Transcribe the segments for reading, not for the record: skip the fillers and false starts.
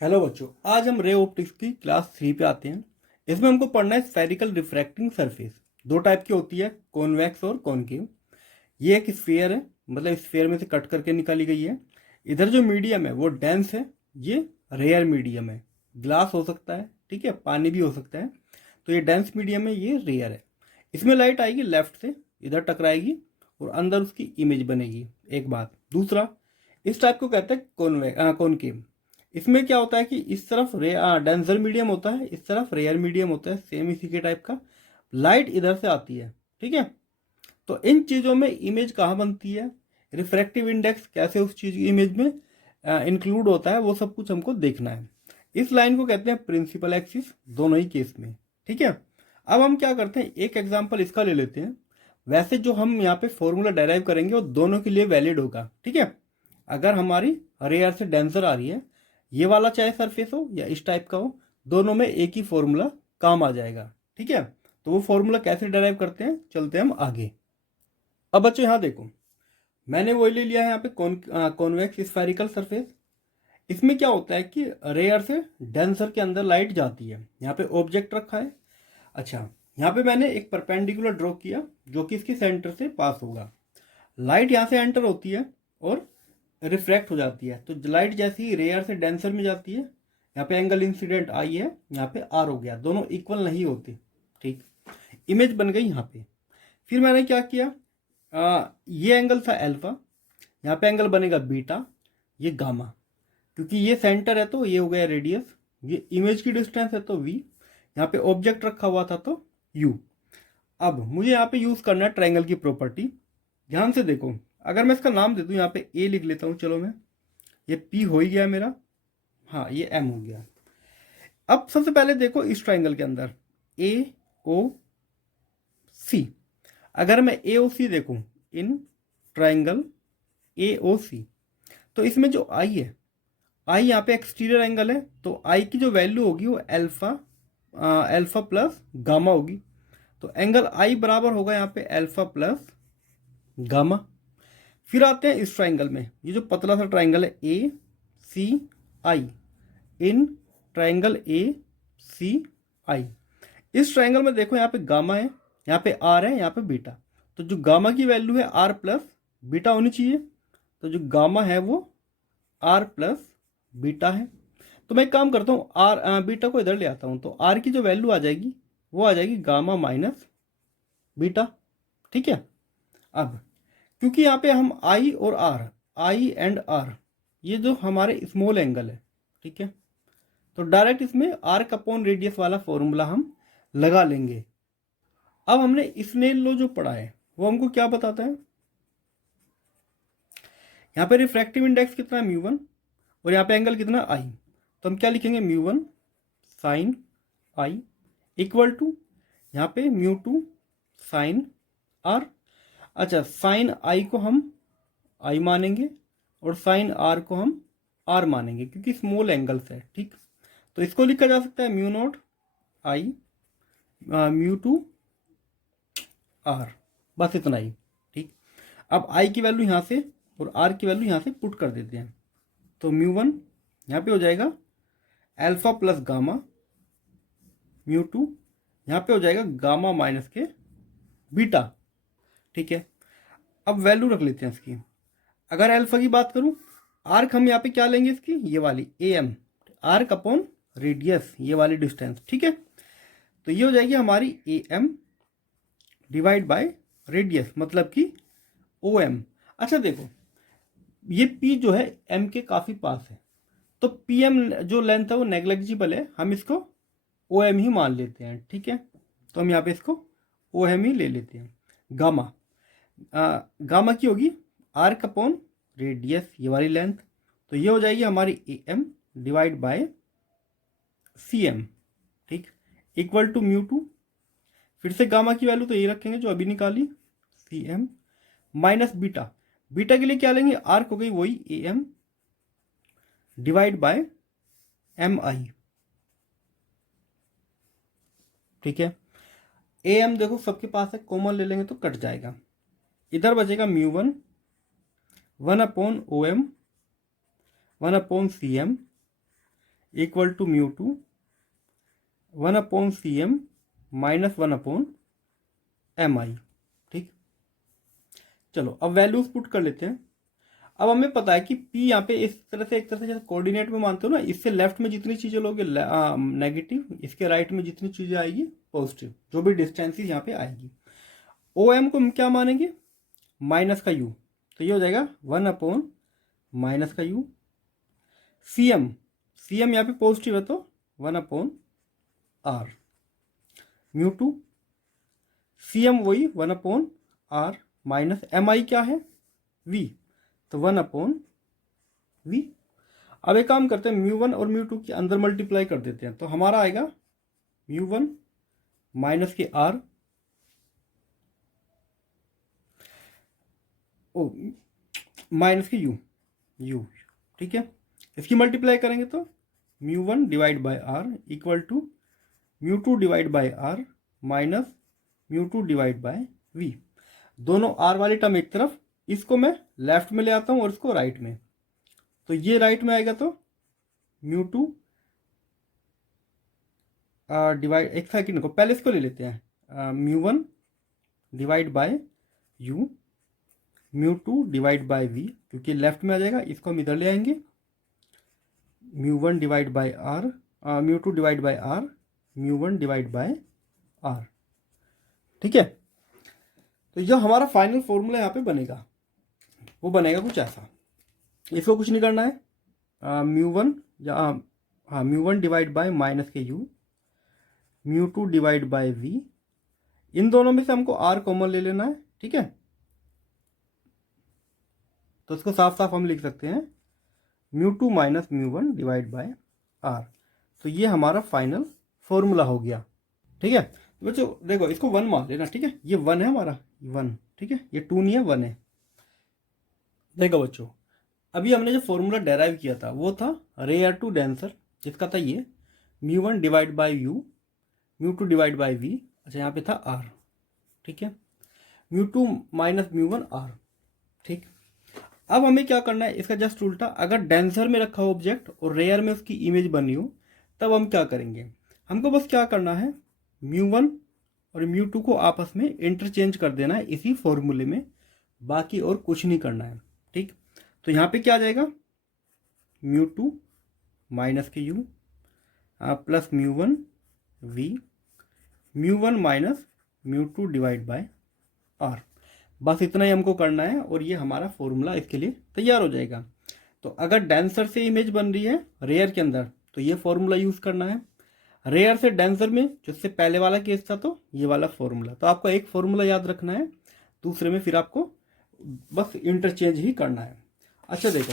Hello बच्चों, आज हम रे ऑप्टिक्स की क्लास 3 पे आते हैं। इसमें हमको पढ़ना है स्फेरिकल रिफ्रैक्टिंग सरफेस। दो टाइप की होती है, कॉन्वेक्स और कॉनकेव। ये एक स्फीयर है, मतलब स्फीयर में से कट करके निकाली गई है। इधर जो मीडियम है वो डेंस है, ये रेयर मीडियम है। ग्लास हो सकता है, ठीक है, पानी भी हो सकता है। तो ये डेंस मीडियम है, ये रेयर है। इसमें लाइट आएगी लेफ्ट से, इधर टकराएगी और अंदर उसकी इमेज बनेगी। एक बात। दूसरा, इस टाइप को कहते हैं कॉनकेव। इसमें क्या होता है कि इस तरफ डेंसर मीडियम होता है, इस तरफ रेयर मीडियम होता है, सेम इसी के टाइप का। लाइट इधर से आती है, ठीक है। तो इन चीज़ों में इमेज कहाँ बनती है, रिफ्रैक्टिव इंडेक्स कैसे उस चीज़ इमेज में इंक्लूड होता है, वो सब कुछ हमको देखना है। इस लाइन को कहते हैं प्रिंसिपल एक्सिस, दोनों ही केस में, ठीक है। अब हम क्या करते हैं, एक एग्जांपल इसका ले लेते हैं। वैसे जो हम यहाँ पे फॉर्मूला डेराइव करेंगे वो दोनों के लिए वैलिड होगा, ठीक है। अगर हमारी रेयर से डेंसर आ रही है, ये वाला चाहे सरफेस हो या इस टाइप का हो, दोनों में एक ही फॉर्मूला काम आ जाएगा, ठीक है। तो वो फॉर्मूला कैसे डेराइव करते हैं, चलते हैं हम आगे। अब बच्चों यहाँ देखो, मैंने वो ले लिया है यहाँ पे कॉन्वेक्स स्फेरिकल सरफेस। इसमें क्या होता है कि रेयर से डेंसर के अंदर लाइट जाती है। यहाँ पे ऑब्जेक्ट रखा है। अच्छा, यहाँ पे मैंने एक परपेंडिकुलर ड्रॉ किया जो कि इसके सेंटर से पास होगा। लाइट यहाँ से एंटर होती है और रिफ्रैक्ट हो जाती है। तो लाइट जैसे ही रेयर से डेंसर में जाती है, यहाँ पे एंगल इंसिडेंट आई है, यहाँ पे आर हो गया, दोनों इक्वल नहीं होते, ठीक। इमेज बन गई यहाँ पे। फिर मैंने क्या किया, ये एंगल था अल्फा, यहाँ पे एंगल बनेगा बीटा, ये गामा। क्योंकि ये सेंटर है तो ये हो गया रेडियस, ये इमेज की डिस्टेंस है तो वी, यहाँ पे ऑब्जेक्ट रखा हुआ था तो यू। अब मुझे यहाँ पे यूज करना है ट्रायंगल की प्रॉपर्टी। ध्यान से देखो, अगर मैं इसका नाम दे दूं, यहाँ पे ए लिख लेता हूँ, चलो मैं, ये पी हो ही गया मेरा, हाँ ये एम हो गया। अब सबसे पहले देखो इस ट्राइंगल के अंदर ए ओ सी। अगर मैं ए ओ सी देखूं इन ट्राइंगल ए ओ सी, तो इसमें जो आई है, आई यहाँ पे एक्सटीरियर एंगल है, तो आई की जो वैल्यू होगी वो अल्फा प्लस गामा होगी। तो एंगल आई बराबर होगा यहाँ पे अल्फा प्लस गामा। फिर आते हैं इस ट्राइंगल में, ये जो पतला सा ट्राइंगल है ए सी आई, इन ट्राइंगल ए सी आई, इस ट्राइंगल में देखो यहाँ पे गामा है, यहाँ पे आर है, यहाँ पे बीटा। तो जो गामा की वैल्यू है आर प्लस बीटा होनी चाहिए। तो जो गामा है वो आर प्लस बीटा है। तो मैं एक काम करता हूँ, आर बीटा को इधर ले आता हूँ, तो आर की जो वैल्यू आ जाएगी वो आ जाएगी गामा माइनस बीटा, ठीक है। अब क्योंकि यहाँ पे हम आई और आर, आई एंड आर, ये जो हमारे स्मॉल एंगल है, ठीक है, तो डायरेक्ट इसमें आर्क अपॉन रेडियस वाला फॉर्मूला हम लगा लेंगे। अब हमने स्नेल लॉ जो पढ़ा है वो हमको क्या बताता है, यहाँ पे रिफ्रैक्टिव इंडेक्स कितना है म्यू वन, और यहाँ पे एंगल कितना आई। तो हम क्या लिखेंगे, mu one sine i equal to यहाँ पे म्यू टू साइन आर। अच्छा, साइन आई को हम आई मानेंगे और साइन आर को हम आर मानेंगे क्योंकि स्मॉल एंगल्स है, ठीक। तो इसको लिखा जा सकता है mu naught i mu two r, बस इतना ही, ठीक। अब आई की वैल्यू यहाँ से और आर की वैल्यू यहाँ से पुट कर देते हैं। तो म्यू वन यहाँ पे हो जाएगा alpha plus gamma, mu two यहाँ पे हो जाएगा गामा माइनस के बीटा, ठीक है। अब वैल्यू रख लेते हैं इसकी। अगर अल्फा की बात करूं, आर्क हम यहाँ पे क्या लेंगे इसकी, ये वाली A M, arc upon radius, ये वाली डिस्टेंस, ठीक है। तो ये हो जाएगी हमारी A M divide by radius, मतलब कि ओ एम। अच्छा देखो, ये पी जो है एम के काफ़ी पास है, तो पी एम जो लेंथ है वो नेग्लेक्जिबल है, हम इसको ओ एम ही मान लेते हैं, ठीक है। तो हम यहाँ पे इसको ओ एम ही ले लेते हैं। गामा, गामा की होगी आर्क अपॉन रेडियस, ये वाली लेंथ, तो ये हो जाएगी हमारी A M divide by C M, ठीक, इक्वल टू म्यू टू। फिर से गामा की वैल्यू तो ये रखेंगे जो अभी निकाली, C M minus beta. Beta के लिए क्या लेंगे, आर्क हो गई वही A M divide by M I, ठीक है। ए एम देखो सबके पास है, कॉमन ले लेंगे तो कट जाएगा, इधर बचेगा mu one, one upon O M, one upon C M equal to mu two 1/cm minus 1/mi। ठीक, चलो अब वैल्यूज पुट कर लेते हैं। अब हमें पता है कि P यहाँ पे इस तरह से, एक तरह से जैसे कोऑर्डिनेट में मानते हो ना, इससे लेफ्ट में जितनी चीजें लोगे नेगेटिव, इसके राइट में जितनी चीजें आएगी पॉजिटिव, जो भी डिस्टेंसेस यहाँ पे आएगी। OM को हम क्या मानेंगे, माइनस का U, तो ये हो जाएगा 1/माइनस का U। CM यहाँ पे पॉजिटिव है तो 1/r। म्यू टू CM वही 1/r माइनस MI क्या है V, तो 1/v। अब एक काम करते हैं, μ1 और μ2 के अंदर मल्टीप्लाई कर देते हैं, तो हमारा आएगा μ1 माइनस के r, ओ माइनस के u। ठीक है, इसकी मल्टीप्लाई करेंगे तो μ1 divide by r equal to μ2 divide by r minus μ2 divide by v। दोनों r वाली टर्म एक तरफ, इसको मैं लेफ्ट में ले आता हूं और इसको राइट में, तो ये राइट में आएगा तो μ2 डिवाइड, एक सेकंड को पहले इसको ले लेते हैं, μ1 divide by u, μ2 divide by v, क्योंकि लेफ्ट में आ जाएगा, इसको हम इधर ले आएंगे, μ1 divide by r, μ2 divide by r, μ1 divide by r। ठीक है, तो जो हमारा फाइनल फॉर्मूला यहाँ पे बनेगा वो बनेगा कुछ ऐसा। इसको कुछ नहीं करना है, μ1 या हाँ μ1 डिवाइड बाय माइनस के u, μ2 डिवाइड बाय v, इन दोनों में से हमको r कॉमन ले लेना है। ठीक है, तो इसको साफ साफ हम लिख सकते हैं μ2 माइनस μ1 डिवाइड बाय r। तो ये हमारा फाइनल फॉर्मूला हो गया। ठीक है, तो बच्चों देखो इसको 1 मान लेना। ठीक है, ये 1 है हमारा 1। ठीक है, ये 2 नहीं है 1 है। देखो बच्चों, अभी हमने जो फॉर्मूला डेराइव किया था वो था रेयर टू डेंसर, जिसका था ये μ1 divide by u, μ2 divide by v। अच्छा, यहाँ पे था r। ठीक है, μ2 माइनस μ1 r। ठीक, अब हमें क्या करना है, इसका जस्ट उल्टा, अगर डेंसर में रखा हो ऑब्जेक्ट और रेयर में उसकी इमेज बनी हो, तब हम क्या करेंगे, हमको बस क्या करना है, μ1 और μ2 को आपस में इंटरचेंज कर देना है इसी फॉर्मूले में, बाकी और कुछ नहीं करना है। ठीक, तो यहाँ पे क्या आ जाएगा, μ2 माइनस के u plus μ1 v, μ1 minus μ2 divide by r। बस इतना ही हमको करना है और ये हमारा फॉर्मूला इसके लिए तैयार हो जाएगा। तो अगर डेंसर से इमेज बन रही है रेयर के अंदर, तो ये फॉर्मूला यूज करना है। रेयर से डेंसर में, जिससे पहले वाला केस था, तो ये वाला फॉर्मूला। तो आपको एक फॉर्मूला याद रखना है, दूसरे में फिर आपको बस इंटरचेंज ही करना है। अच्छा देखो,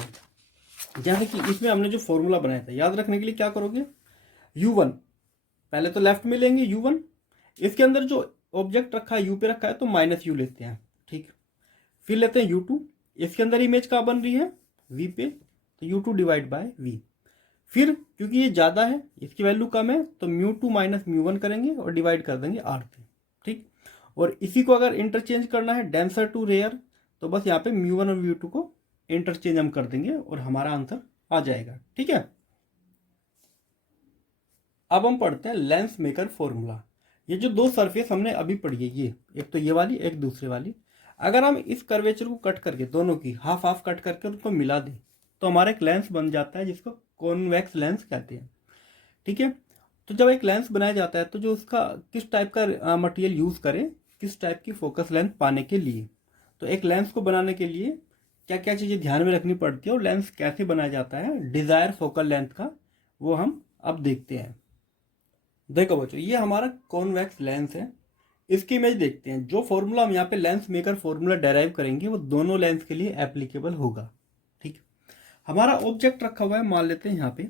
जैसे कि इसमें हमने जो फॉर्मूला बनाया था, याद रखने के लिए क्या करोगे, u1 पहले तो लेफ्ट में लेंगे u1, इसके अंदर जो ऑब्जेक्ट रखा है u पे रखा है तो माइनस u लेते हैं। ठीक, फिर लेते हैं u2, इसके अंदर इमेज कहाँ बन रही है, v पे, तो u2 डिवाइड बाय v। फिर क्योंकि ये ज़्यादा है, इसकी वैल्यू कम है, तो μ2 माइनस μ1 करेंगे और डिवाइड कर देंगे r पे। ठीक, और इसी को अगर इंटरचेंज करना है डेंसर टू रेयर, तो बस यहाँ पे μ1 और μ2 को इंटरचेंज हम कर देंगे और हमारा आंसर आ जाएगा। ठीक है, अब हम पढ़ते हैं लेंस मेकर फॉर्मूला। ये जो दो सरफेस हमने अभी पढ़ी है, ये एक तो ये वाली, एक दूसरे वाली, अगर हम इस कर्वेचर को कट करके, दोनों की हाफ हाफ कट करके उनको मिला दें, तो हमारा एक लेंस बन जाता है, जिसको कॉन्वेक्स लेंस कहते हैं। ठीक है, तो जब एक लेंस बनाया जाता है, तो जो उसका किस टाइप का मटेरियल यूज करें, किस टाइप की फोकस लेंथ पाने के लिए, तो एक लेंस को बनाने के लिए क्या क्या चीज़ें ध्यान में रखनी पड़ती है और लेंस कैसे बनाया जाता है डिजायर फोकल लेंथ का, वो हम अब देखते हैं। देखो बच्चों, ये हमारा कॉन्वेक्स लेंस है, इसकी इमेज देखते हैं। जो फॉर्मूला हम यहाँ पे लेंस मेकर फॉर्मूला डेराइव करेंगे वो दोनों लेंस के लिए एप्लीकेबल होगा। ठीक, हमारा ऑब्जेक्ट रखा हुआ है, मान लेते हैं यहाँ पे।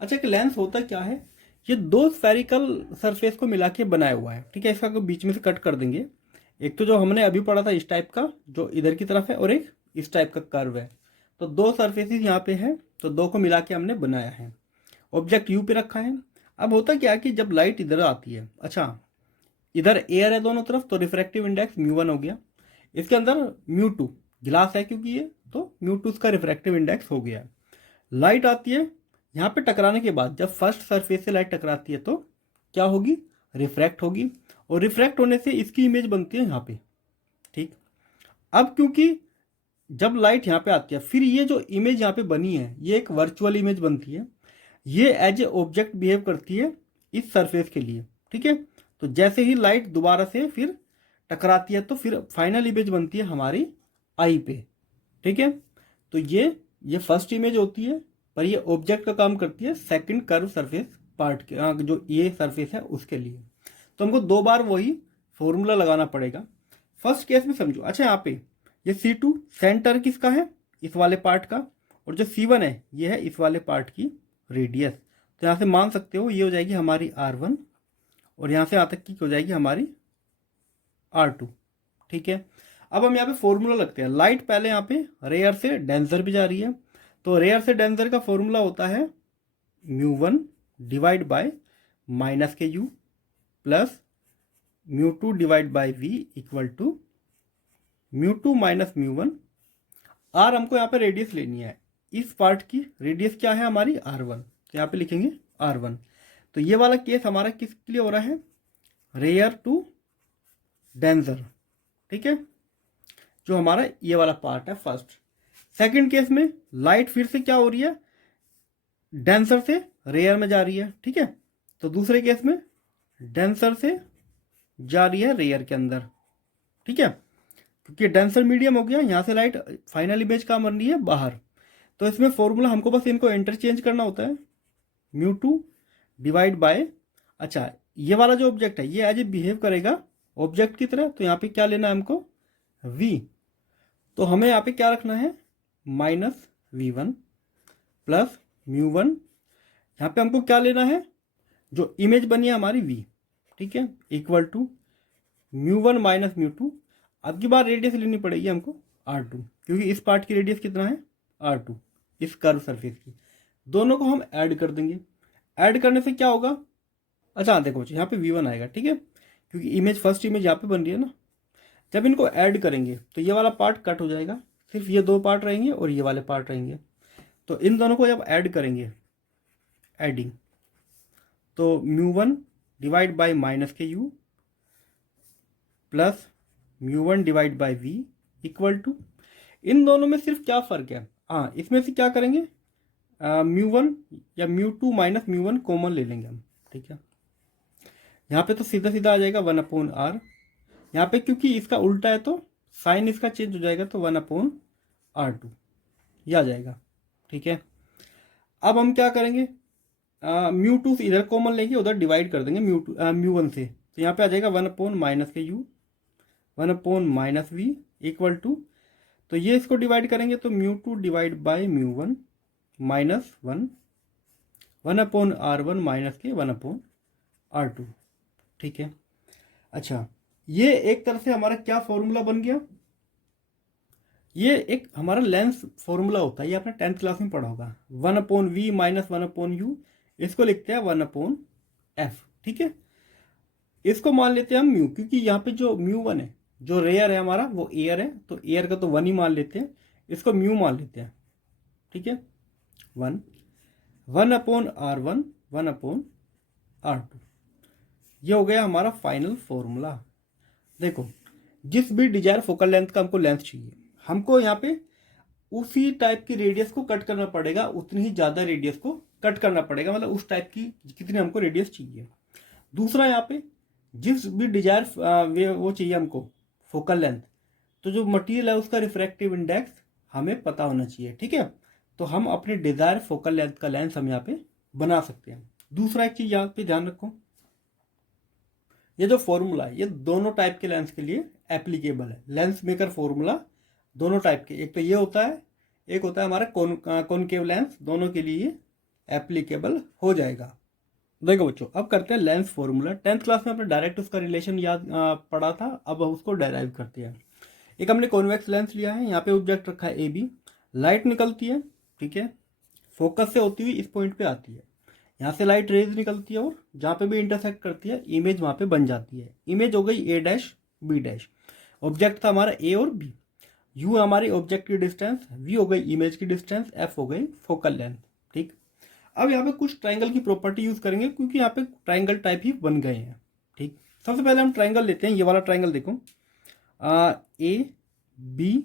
अच्छा, एक लेंस होता क्या है, ये दो स्फेरिकल सरफेस को मिला के बनाया हुआ है। ठीक है, इसका बीच में से कट कर देंगे। एक तो जो हमने अभी पढ़ा था इस टाइप का, जो इधर की तरफ है, और एक इस टाइप का कर्व है। तो दो सरफेसेस यहाँ पे है, तो दो को मिला के हमने बनाया है। ऑब्जेक्ट यू पे रखा है। अब होता क्या कि जब लाइट इधर आती है, अच्छा इधर एयर है दोनों तरफ, तो रिफ्रैक्टिव इंडेक्स μ1 हो गया। इसके अंदर μ2 गिलास है क्योंकि ये, तो μ2 इसका रिफ्रैक्टिव इंडेक्स हो गया। लाइट आती है, यहाँ पे टकराने के बाद जब फर्स्ट सरफेस से लाइट टकराती है तो क्या होगी, रिफ्रैक्ट होगी, और रिफ्रैक्ट होने से इसकी इमेज बनती है यहाँ पे, ठीक। अब क्योंकि जब लाइट यहाँ पे आती है, फिर ये जो इमेज यहाँ पे बनी है ये एक वर्चुअल इमेज बनती है, ये एज ए ऑब्जेक्ट बिहेव करती है इस सरफेस के लिए, ठीक है। तो जैसे ही लाइट दोबारा से फिर टकराती है तो फिर फाइनल इमेज बनती है हमारी आई पे, ठीक है। तो ये फर्स्ट इमेज होती है, पर ये ऑब्जेक्ट का काम करती है सेकंड कर्व सरफेस पार्ट के, जो ये सरफेस है उसके लिए। तो हमको 2 बार वही फॉर्मूला लगाना पड़ेगा। फर्स्ट केस में समझो, अच्छा यहाँ पे ये C2 सेंटर किसका है, इस वाले पार्ट का, और जो C1 है ये है इस वाले पार्ट की रेडियस। तो यहाँ से मान सकते हो ये हो जाएगी हमारी R1, और यहाँ से यहाँ तक की हो जाएगी हमारी R2, ठीक है। अब हम यहाँ पे फॉर्मूला लगते हैं। लाइट पहले यहाँ पे रेयर से डेंसर भी जा रही है, तो रेयर से डेंसर का फॉर्मूला होता है μ1 डिवाइड बाय माइनस के u plus μ2 divide by v equal to μ2 minus μ1। आर हमको यहाँ पे रेडियस लेनी है, इस पार्ट की रेडियस क्या है हमारी R1, तो यहाँ पे लिखेंगे R1। तो ये वाला केस हमारा किसके लिए हो रहा है, रेयर टू डेंसर, ठीक है, जो हमारा ये वाला पार्ट है फर्स्ट। सेकंड केस में लाइट फिर से क्या हो रही है, डेंसर से रेयर में जा रही है, ठीक है। तो दूसरे केस में डेंसर से जा रही है रेयर के अंदर, ठीक है, क्योंकि डेंसर मीडियम हो गया, यहाँ से लाइट फाइनल इमेज कहाँ बन रही है, बाहर। तो इसमें फॉर्मूला हमको बस इनको इंटरचेंज करना होता है, μ2 डिवाइड बाय, अच्छा ये वाला जो ऑब्जेक्ट है ये एज ए बिहेव करेगा ऑब्जेक्ट की तरह, तो यहाँ पे क्या लेना है हमको v, तो हमें यहाँ पे क्या रखना है माइनस v1 प्लस μ1, यहाँ पे हमको क्या लेना है जो इमेज बनी है हमारी v, ठीक है, इक्वल टू μ1 माइनस μ2। अब की बार रेडियस लेनी पड़ेगी हमको R2, क्योंकि इस पार्ट की रेडियस कितना है R2, इस कर्व सरफेस की। दोनों को हम ऐड कर देंगे, ऐड करने से क्या होगा, अच्छा देखो यहाँ पे v1 आएगा, ठीक है, क्योंकि इमेज फर्स्ट इमेज यहाँ पे बन रही है ना। जब इनको ऐड करेंगे तो ये वाला पार्ट कट हो जाएगा, सिर्फ ये 2 पार्ट रहेंगे और ये वाले पार्ट रहेंगे। तो इन दोनों को जब ऐड करेंगे, एडिंग, तो μ1 डिवाइड बाय माइनस के u plus μ1 divide by v equal to, इन दोनों में सिर्फ क्या फ़र्क है, हाँ इसमें से क्या करेंगे μ1 या μ2 माइनस μ1 कॉमन ले लेंगे हम, ठीक है। यहाँ पे तो सीधा सीधा आ जाएगा 1/r, यहाँ पे क्योंकि इसका उल्टा है तो साइन इसका चेंज हो जाएगा, तो 1/r2 ये आ जाएगा, ठीक है। अब हम क्या करेंगे, μ2 से इधर कॉमन लेंगे, उधर डिवाइड कर देंगे μ1 से, तो यहाँ पे आ जाएगा 1 माइनस के u 1 minus v equal to, तो ये इसको डिवाइड करेंगे तो μ2 divide bye μ1 minus 1/r1 minus के 1/r2, ठीक है। अच्छा ये एक तरह से हमारा क्या फॉर्मूला बन गया, ये एक हमारा लेंस फॉर्मूला होता है, ये आपने 10th क्लास में पढ़ा होगा, 1/v माइनस 1/u, इसको लिखते हैं 1/f, ठीक है। इसको मान लेते हैं हम म्यू, क्योंकि यहाँ पे जो μ1 है, जो रेयर है हमारा वो एयर है, तो एयर का तो 1 ही मान लेते हैं, इसको म्यू मान लेते हैं, ठीक है, 1/r1 1/r2, ये हो गया हमारा फाइनल फॉर्मूला। देखो जिस भी डिजायर फोकल लेंथ का हमको लेंथ चाहिए, हमको यहाँ पे उसी टाइप की रेडियस को कट करना पड़ेगा, उतनी ही ज़्यादा रेडियस को कट करना पड़ेगा, मतलब उस टाइप की कितनी हमको रेडियस चाहिए। दूसरा यहाँ पे जिस भी डिजायर वो चाहिए हमको फोकल लेंथ, तो जो मटेरियल है उसका रिफ्रैक्टिव इंडेक्स हमें पता होना चाहिए, ठीक है। तो हम अपने डिजायर फोकल लेंथ का लेंस हम यहाँ पे बना सकते हैं। दूसरा एक चीज यहाँ पे ध्यान रखो, ये जो फॉर्मूला है ये दोनों टाइप के लेंस के लिए एप्लीकेबल है। लेंस मेकर फॉर्मूला दोनों टाइप के, एक तो ये होता है, एक होता है हमारा कॉनकेव लेंस, दोनों के लिए एप्लीकेबल हो जाएगा। देखो बच्चों अब करते हैं लेंस फॉर्मूला। 10th क्लास में हमने डायरेक्ट उसका रिलेशन याद पढ़ा था, अब उसको डेराइव करते हैं। एक हमने कॉन्वेक्स लेंस लिया है, यहाँ पे ऑब्जेक्ट रखा है AB, लाइट निकलती है, ठीक है, फोकस से होती हुई इस पॉइंट पे आती है, यहाँ से लाइट रेज निकलती है और जहाँ पे भी इंटरसेक्ट करती है इमेज वहाँ पे बन जाती है। इमेज हो गई A' B', ऑब्जेक्ट था हमारा A और B, U हमारी ऑब्जेक्ट की डिस्टेंस, V हो गई इमेज की डिस्टेंस, F हो गई फोकल लेंथ, ठीक। अब यहाँ पे कुछ ट्राइंगल की प्रॉपर्टी यूज करेंगे क्योंकि यहाँ पे ट्राइंगल टाइप ही बन गए हैं। ठीक, सबसे पहले हम ट्राइंगल लेते हैं, ये वाला ट्राइंगल देखो, A B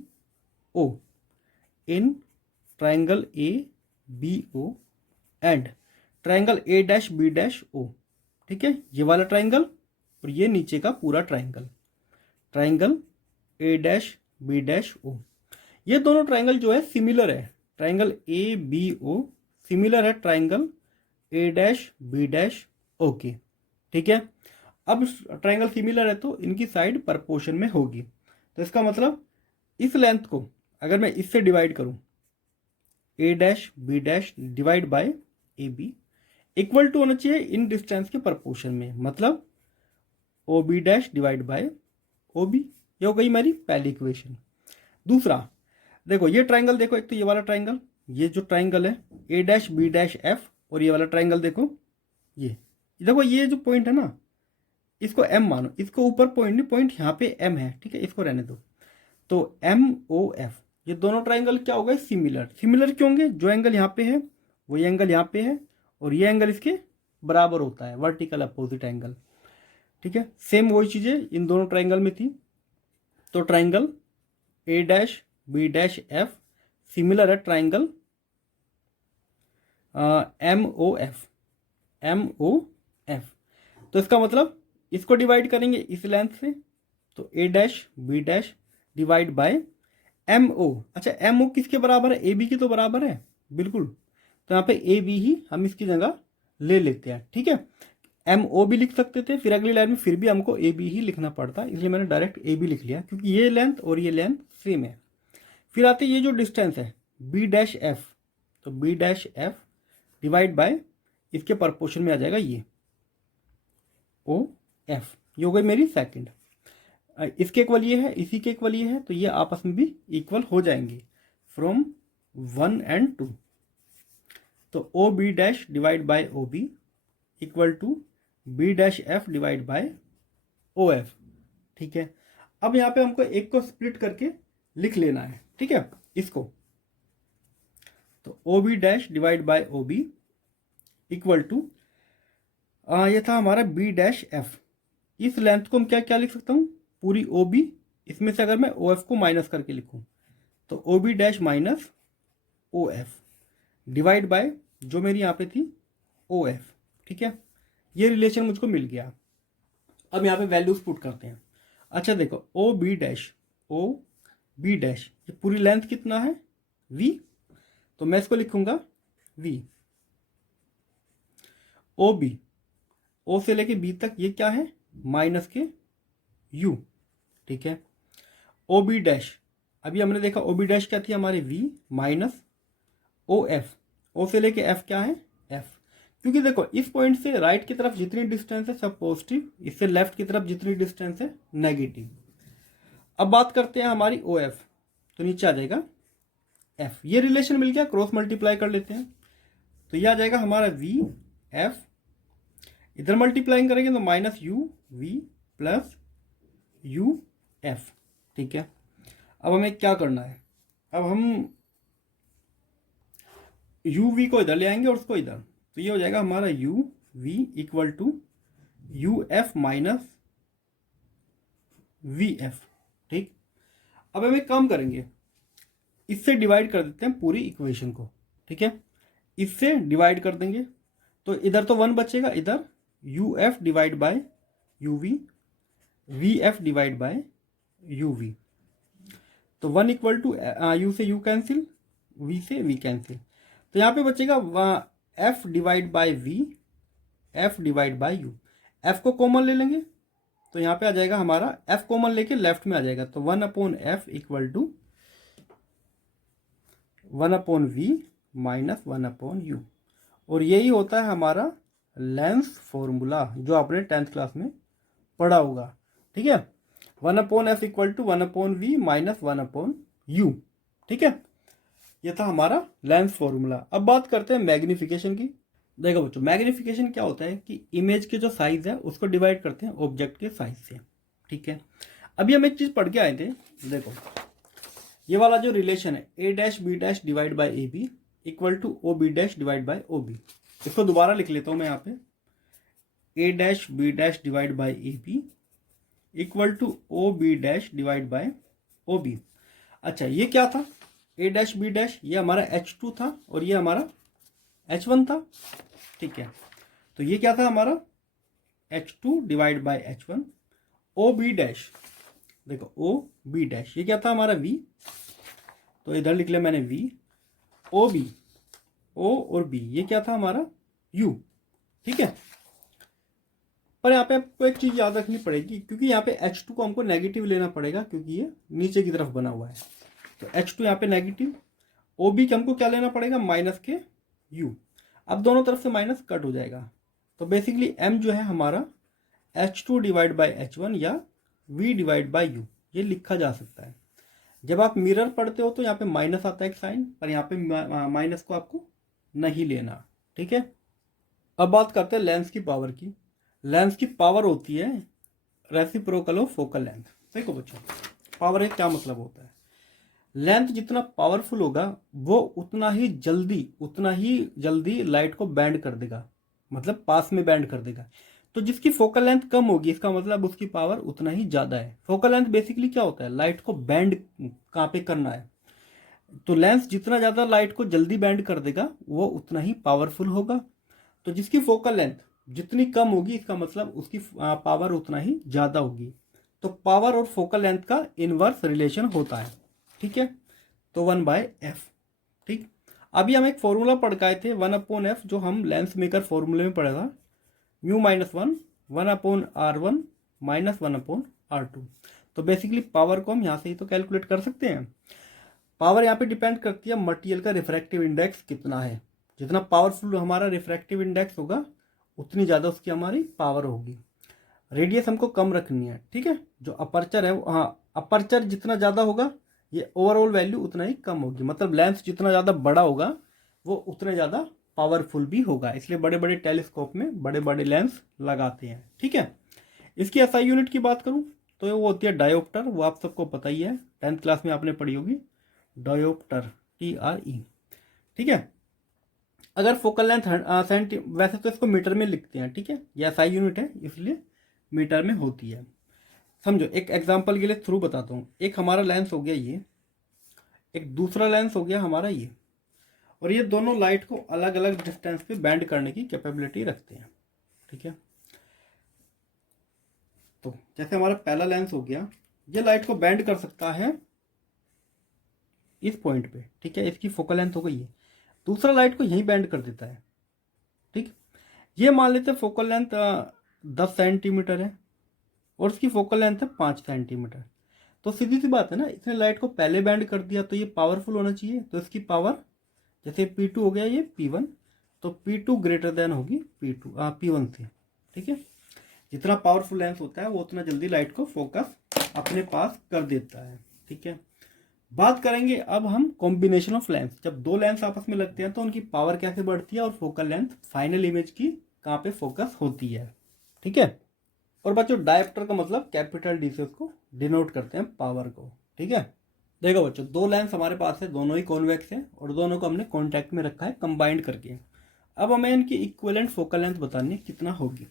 O, in triangle A B O and triangle A dash B dash O. ठीक है, ये वाला ट्राइंगल और ये नीचे का पूरा triangle, triangle A dash B dash O. ये दोनों ट्राइंगल जो है सिमिलर है, triangle A B O similar है triangle A dash B dash O के। ठीक है, अब ट्राइंगल सिमिलर है तो इनकी साइड प्रपोर्शन में होगी। तो इसका मतलब इस लेंथ को अगर मैं इससे डिवाइड करूं, A dash B dash divide by A B, equal to होना चाहिए इन डिस्टेंस के प्रपोर्शन में, मतलब O B dash divide by O B. ये हो गई मेरी पहली इक्वेशन। दूसरा देखो, ये ट्राइंगल देखो, एक तो ये वाला ट्राइंगल, ये जो ट्राइंगल है A dash B dash F, और ये वाला ट्राइंगल देखो, ये देखो, ये जो पॉइंट है ना इसको एम मानो, इसको ऊपर पॉइंट नहीं, पॉइंट यहाँ पे एम है। ठीक है, इसको रहने दो। तो एम ओ एफ, ये दोनों ट्राइंगल क्या हो गए, सिमिलर। सिमिलर क्यों होंगे, जो एंगल यहाँ पे है वही एंगल यहाँ पे है और ये एंगल इसके बराबर होता है, वर्टिकल अपोजिट एंगल। ठीक है, सेम वही चीजें इन दोनों ट्राइंगल में थी। तो triangle A dash B dash F similar है triangle M O F, M O F. तो इसका मतलब इसको डिवाइड करेंगे इस लेंथ से, तो A dash B dash divide by M O. अच्छा, एम ओ किसके बराबर है, ए बी की तो बराबर है, बिल्कुल। तो यहाँ पे ए बी ही हम इसकी जगह ले लेते हैं। ठीक है, एम ओ भी लिख सकते थे, फिर अगली लाइन में फिर भी हमको ए बी ही लिखना पड़ता, इसलिए मैंने डायरेक्ट ए बी लिख लिया क्योंकि ये लेंथ और ये लेंथ सेम है। फिर आते ये जो डिस्टेंस है बी डैश एफ, तो B dash F divide by इसके प्रपोर्शन में आ जाएगा ये ओ एफ। ये हो गई मेरी सेकंड। इसके इक्वल ये है, इसी के इक्वल ये है, तो ये आपस में भी इक्वल हो जाएंगे फ्रॉम 1 and 2। तो O B dash divide by O B equal to B dash F divide by O F. ठीक है, अब यहाँ पे हमको एक को स्प्लिट करके लिख लेना है। ठीक है, इसको, तो O B dash divide by O B equal to, ये था हमारा बी डैश एफ। इस लेंथ को हम क्या क्या लिख सकता हूँ, पूरी ओ बी, इसमें से अगर मैं ओ एफ को माइनस करके लिखूँ तो O B dash minus O F divide by जो मेरी यहाँ पे थी ओ एफ। ठीक है, ये रिलेशन मुझको मिल गया। अब यहाँ पे वैल्यूज पुट करते हैं। अच्छा देखो, ओ बी डैश ये पूरी लेंथ कितना है v, तो मैं इसको लिखूंगा v। ओ बी, ओ से लेके बी तक ये क्या है, माइनस के u। ठीक है, ओ बी डैश, अभी हमने देखा ओ बी डैश क्या थी हमारी v माइनस ओ एफ, ओ से लेके f क्या है f। क्योंकि देखो इस पॉइंट से राइट की तरफ जितनी डिस्टेंस है सब पॉजिटिव, इससे लेफ्ट की तरफ जितनी डिस्टेंस है नेगेटिव। अब बात करते हैं हमारी ओ एफ, तो नीचे आ जाएगा एफ। ये रिलेशन मिल गया, क्रॉस मल्टीप्लाई कर लेते हैं, तो ये आ जाएगा हमारा वी एफ, इधर मल्टीप्लाइंग करेंगे तो minus u v plus u f. ठीक है, अब हमें क्या करना है, अब हम यू वी को इधर ले आएंगे और उसको इधर, तो ये हो जाएगा हमारा u v equal to u f minus v f. ठीक, अब हम एक काम करेंगे, इससे डिवाइड कर देते हैं पूरी इक्वेशन को। ठीक है, इससे डिवाइड कर देंगे तो इधर तो 1 बचेगा, इधर u f divide by u v f divide by u v. तो 1 इक्वल टू यू से यू कैंसिल, वी से वी कैंसिल, तो यहाँ पे बचेगा f divide by v f divide by u. F को कॉमन ले लेंगे तो यहाँ पे आ जाएगा हमारा, एफ कॉमन लेके लेफ्ट में आ जाएगा, तो 1 upon f equal to 1 upon v minus 1 upon u. और यही होता है हमारा लेंस फॉर्मूला जो आपने 10th क्लास में पढ़ा होगा। ठीक है, 1 upon f equal to 1 upon v minus 1 upon u. ठीक है, ये था हमारा लेंस फॉर्मूला। अब बात करते हैं मैग्निफिकेशन की। देखो बच्चों, मैग्निफिकेशन क्या होता है कि इमेज के जो साइज है उसको डिवाइड करते हैं ऑब्जेक्ट के साइज से। ठीक है, अभी हम एक चीज पढ़ के आए थे, देखो ये वाला जो रिलेशन है A dash B dash divide by A B equal to O B dash divide by O B. इसको दोबारा लिख लेता हूं मैं यहाँ पे, A dash B dash divide by A B equal to O B dash divide by O B. अच्छा ये क्या था, ए डैश बी डैश, ये हमारा H2 था और ये हमारा H1 था, ठीक है। तो ये क्या था हमारा H2 divide by H1, O B dash, देखो ओ बी डैश ये क्या था हमारा V, तो इधर लिख लिया मैंने V, ओ बी, ओ और B ये क्या था हमारा U, ठीक है। पर यहाँ पे आपको एक चीज याद रखनी पड़ेगी, क्योंकि यहाँ पे H2 को हमको नेगेटिव लेना पड़ेगा क्योंकि ये नीचे की तरफ बना हुआ है, तो H2 यहाँ पे नेगेटिव, OB के हमको क्या लेना पड़ेगा माइनस के U। अब दोनों तरफ से माइनस कट हो जाएगा, तो बेसिकली M जो है हमारा H2 डिवाइड बाई H1 या V डिवाइड बाई U ये लिखा जा सकता है। जब आप मिरर पढ़ते हो तो यहाँ पे माइनस आता है एक साइन, पर यहाँ पे माइनस को आपको नहीं लेना, ठीक है। अब बात करते हैं लेंस की पावर की। लेंस की पावर होती है रेसिप्रोकल ऑफ फोकल लेंथ। देखो बच्चों, पावर है क्या मतलब होता है, लेंथ जितना पावरफुल होगा वो उतना ही जल्दी लाइट को बैंड कर देगा, मतलब पास में बैंड कर देगा। तो जिसकी फोकल लेंथ कम होगी इसका मतलब उसकी पावर उतना ही ज्यादा है। फोकल लेंथ बेसिकली क्या होता है, लाइट को बैंड कहाँ पे करना है, तो लेंस जितना ज्यादा लाइट को जल्दी बैंड कर देगा वो उतना ही पावरफुल होगा। तो जिसकी फोकल लेंथ जितनी कम होगी इसका मतलब उसकी पावर उतना ही ज्यादा होगी। तो पावर और फोकल लेंथ का इनवर्स रिलेशन होता है, ठीक है। तो 1/f, ठीक। अभी हम एक फॉर्मूला पढ़ के आए थे 1/f, जो हम लेंस मेकर फॉर्मूले में पढ़ा था, mu minus 1/r1 minus 1/r2। तो बेसिकली पावर को हम यहाँ से ही तो कैलकुलेट कर सकते हैं। पावर यहाँ पे डिपेंड करती है मटेरियल का रिफ्रैक्टिव इंडेक्स कितना है, जितना पावरफुल हमारा रिफ्रैक्टिव इंडेक्स होगा उतनी ज़्यादा उसकी हमारी पावर होगी। रेडियस हमको कम रखनी है, ठीक है। जो अपर्चर है, हाँ अपर्चर जितना ज़्यादा होगा ये ओवरऑल वैल्यू उतना ही कम होगी, मतलब लेंस जितना ज़्यादा बड़ा होगा वो उतने ज़्यादा पावरफुल भी होगा, इसलिए बड़े बड़े टेलीस्कोप में बड़े बड़े लेंस लगाते हैं, ठीक है। इसकी एसआई यूनिट की बात करूँ तो वो होती है डायोप्टर, वो आप सबको पता ही है, 10th क्लास में आपने पढ़ी होगी, डायोप्टर TRE, ठीक है। अगर फोकल लेंथ वैसे तो इसको मीटर में लिखते हैं, ठीक है, ये एसआई यूनिट है इसलिए मीटर में होती है। समझो एक एग्जांपल के लिए थ्रू बताता हूँ, एक हमारा लेंस हो गया ये, एक दूसरा लेंस हो गया हमारा ये, और ये दोनों लाइट को अलग अलग डिस्टेंस पे बैंड करने की कैपेबिलिटी रखते हैं, ठीक है। तो जैसे हमारा पहला लेंस हो गया, ये लाइट को बैंड कर सकता है इस पॉइंट पे, ठीक है, इसकी फोकल लेंथ हो गई है। दूसरा लाइट को यहीं बैंड कर देता है, ठीक। ये मान लेते हैं फोकल लेंथ 10 सेंटीमीटर है और इसकी फोकल लेंथ है 5 सेंटीमीटर। तो सीधी सी बात है ना, इसने लाइट को पहले बैंड कर दिया तो ये पावरफुल होना चाहिए, तो इसकी पावर जैसे P2 हो गया ये P1, तो P2 ग्रेटर देन होगी P1 से, ठीक है। जितना पावरफुल लेंस होता है वो उतना जल्दी लाइट को फोकस अपने पास कर देता है, ठीक है। बात करेंगे अब हम कॉम्बिनेशन ऑफ लेंस। जब दो लेंस आपस में लगते हैं तो उनकी पावर कैसे बढ़ती है और फोकल लेंथ फाइनल इमेज की कहाँ पे फोकस होती है, ठीक है। और बच्चों डायोप्टर का मतलब कैपिटल डी से उसको डिनोट करते हैं पावर को, ठीक है। देखो बच्चों, दो लेंस हमारे पास है, दोनों ही कॉन्वेक्स है और दोनों को हमने कॉन्टैक्ट में रखा है कंबाइंड करके। अब हमें इनकी इक्विवेलेंट फोकल लेंथ बतानी कितना होगी।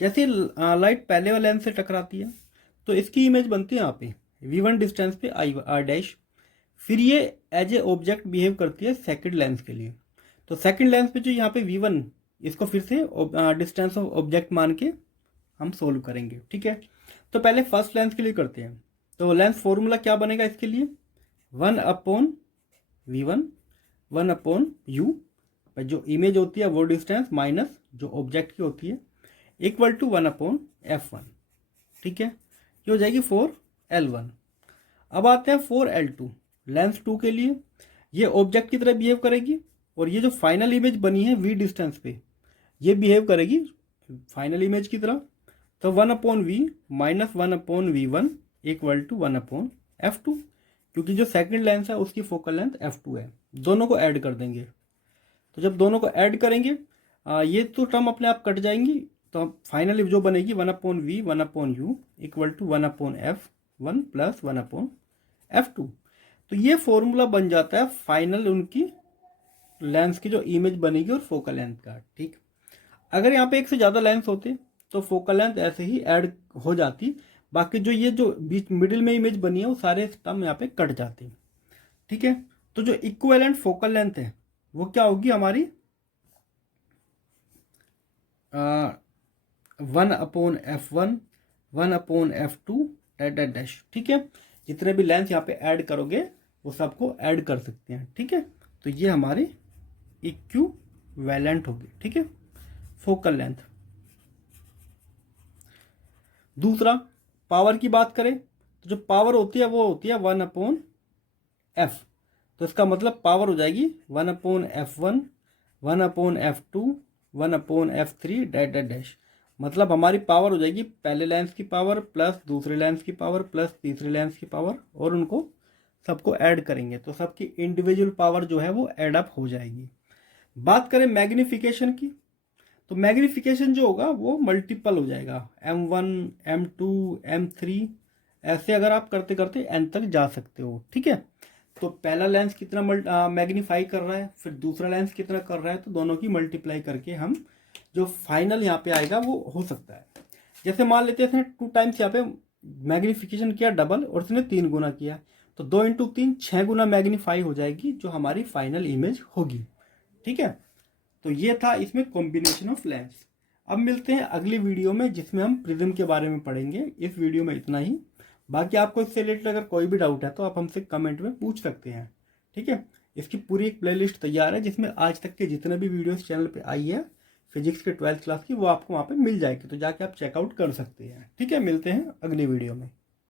जैसे लाइट पहले वाले लेंस से टकराती है तो इसकी इमेज बनती है यहाँ पे V1 डिस्टेंस पे R डैश, फिर ये एज ए ऑब्जेक्ट बिहेव करती है सेकंड लेंस के लिए। तो सेकंड लेंस पे जो यहाँ पे V1, इसको फिर से डिस्टेंस ऑफ ऑब्जेक्ट मान के हम सोल्व करेंगे, ठीक है। तो पहले फर्स्ट लेंस के लिए करते हैं, तो लेंस फॉर्मूला क्या बनेगा इसके लिए, 1/V1 1/U, जो इमेज होती है वो डिस्टेंस माइनस जो ऑब्जेक्ट की होती है इक्वल टू 1/F1, ठीक है। ये हो जाएगी 4L1। अब आते हैं 4L2, लेंस 2 के लिए ये ऑब्जेक्ट की तरह बिहेव करेगी और ये जो फाइनल इमेज बनी है V डिस्टेंस पे ये बिहेव करेगी फाइनल इमेज की तरह। तो 1/V minus 1/V1 equal to 1/F2, क्योंकि जो सेकंड लेंस है उसकी फोकल लेंथ F2 है। दोनों को ऐड कर देंगे, तो जब दोनों को ऐड करेंगे ये तो टर्म अपने आप कट जाएंगी, तो फाइनली जो बनेगी 1/V 1/U equal to 1/F1 plus 1/F2। तो ये फॉर्मूला बन जाता है फाइनल उनकी लेंस की जो इमेज बनेगी और फोकल लेंथ का, ठीक। अगर यहाँ पे एक से ज़्यादा लेंस होते तो फोकल लेंथ ऐसे ही ऐड हो जाती, बाकी जो ये जो बीच मिडिल में इमेज बनी है वो सारे टर्म यहाँ पे कट जाते हैं, ठीक है। तो जो इक्विवेलेंट फोकल लेंथ है वो क्या होगी हमारी, 1/f1, 1/f2 dash dash dash, ठीक है। जितने भी लेंथ यहाँ पे ऐड करोगे वो सबको ऐड कर सकते हैं, ठीक है। तो ये हमारी इक्विवेलेंट होगी, ठीक है, फोकल लेंथ। दूसरा, पावर की बात करें तो जो पावर होती है वो होती है 1/f। तो इसका मतलब पावर हो जाएगी 1/f1, 1/f2, 1/f3 dash dash dash. मतलब हमारी पावर हो जाएगी पहले लेंस की पावर प्लस दूसरे लेंस की पावर प्लस तीसरे लेंस की पावर, और उनको सबको ऐड करेंगे तो सबकी इंडिविजुअल पावर जो है वो ऐड अप हो जाएगी। बात करें मैग्निफिकेशन की, तो मैग्निफिकेशन जो होगा वो मल्टीपल हो जाएगा, M1, M2, M3, ऐसे अगर आप करते करते n तक जा सकते हो, ठीक है। तो पहला लेंस कितना मैग्नीफाई कर रहा है, फिर दूसरा लेंस कितना कर रहा है, तो दोनों की मल्टीप्लाई करके हम जो फाइनल यहाँ पे आएगा वो हो सकता है। जैसे मान लेते हैं 2 टाइम्स यहाँ पे मैग्नीफिकेशन किया डबल और इसने 3 गुना किया, तो 2 × 3 6 गुना मैग्नीफाई हो जाएगी जो हमारी फाइनल इमेज होगी, ठीक है। तो ये था इसमें कॉम्बिनेशन ऑफ लेंस। अब मिलते हैं अगली वीडियो में जिसमें हम प्रिज्म के बारे में पढ़ेंगे। इस वीडियो में इतना ही। बाकी आपको इससे रिलेटेड अगर कोई भी डाउट है तो आप हमसे कमेंट में पूछ सकते हैं, ठीक है। इसकी पूरी एक प्लेलिस्ट तैयार है जिसमें आज तक के जितने भी वीडियोस चैनल पे आई है फिजिक्स के 12th क्लास की, वो आपको वहाँ पे मिल जाएगी, तो जाके आप चेकआउट कर सकते हैं, ठीक है। मिलते हैं अगली वीडियो में।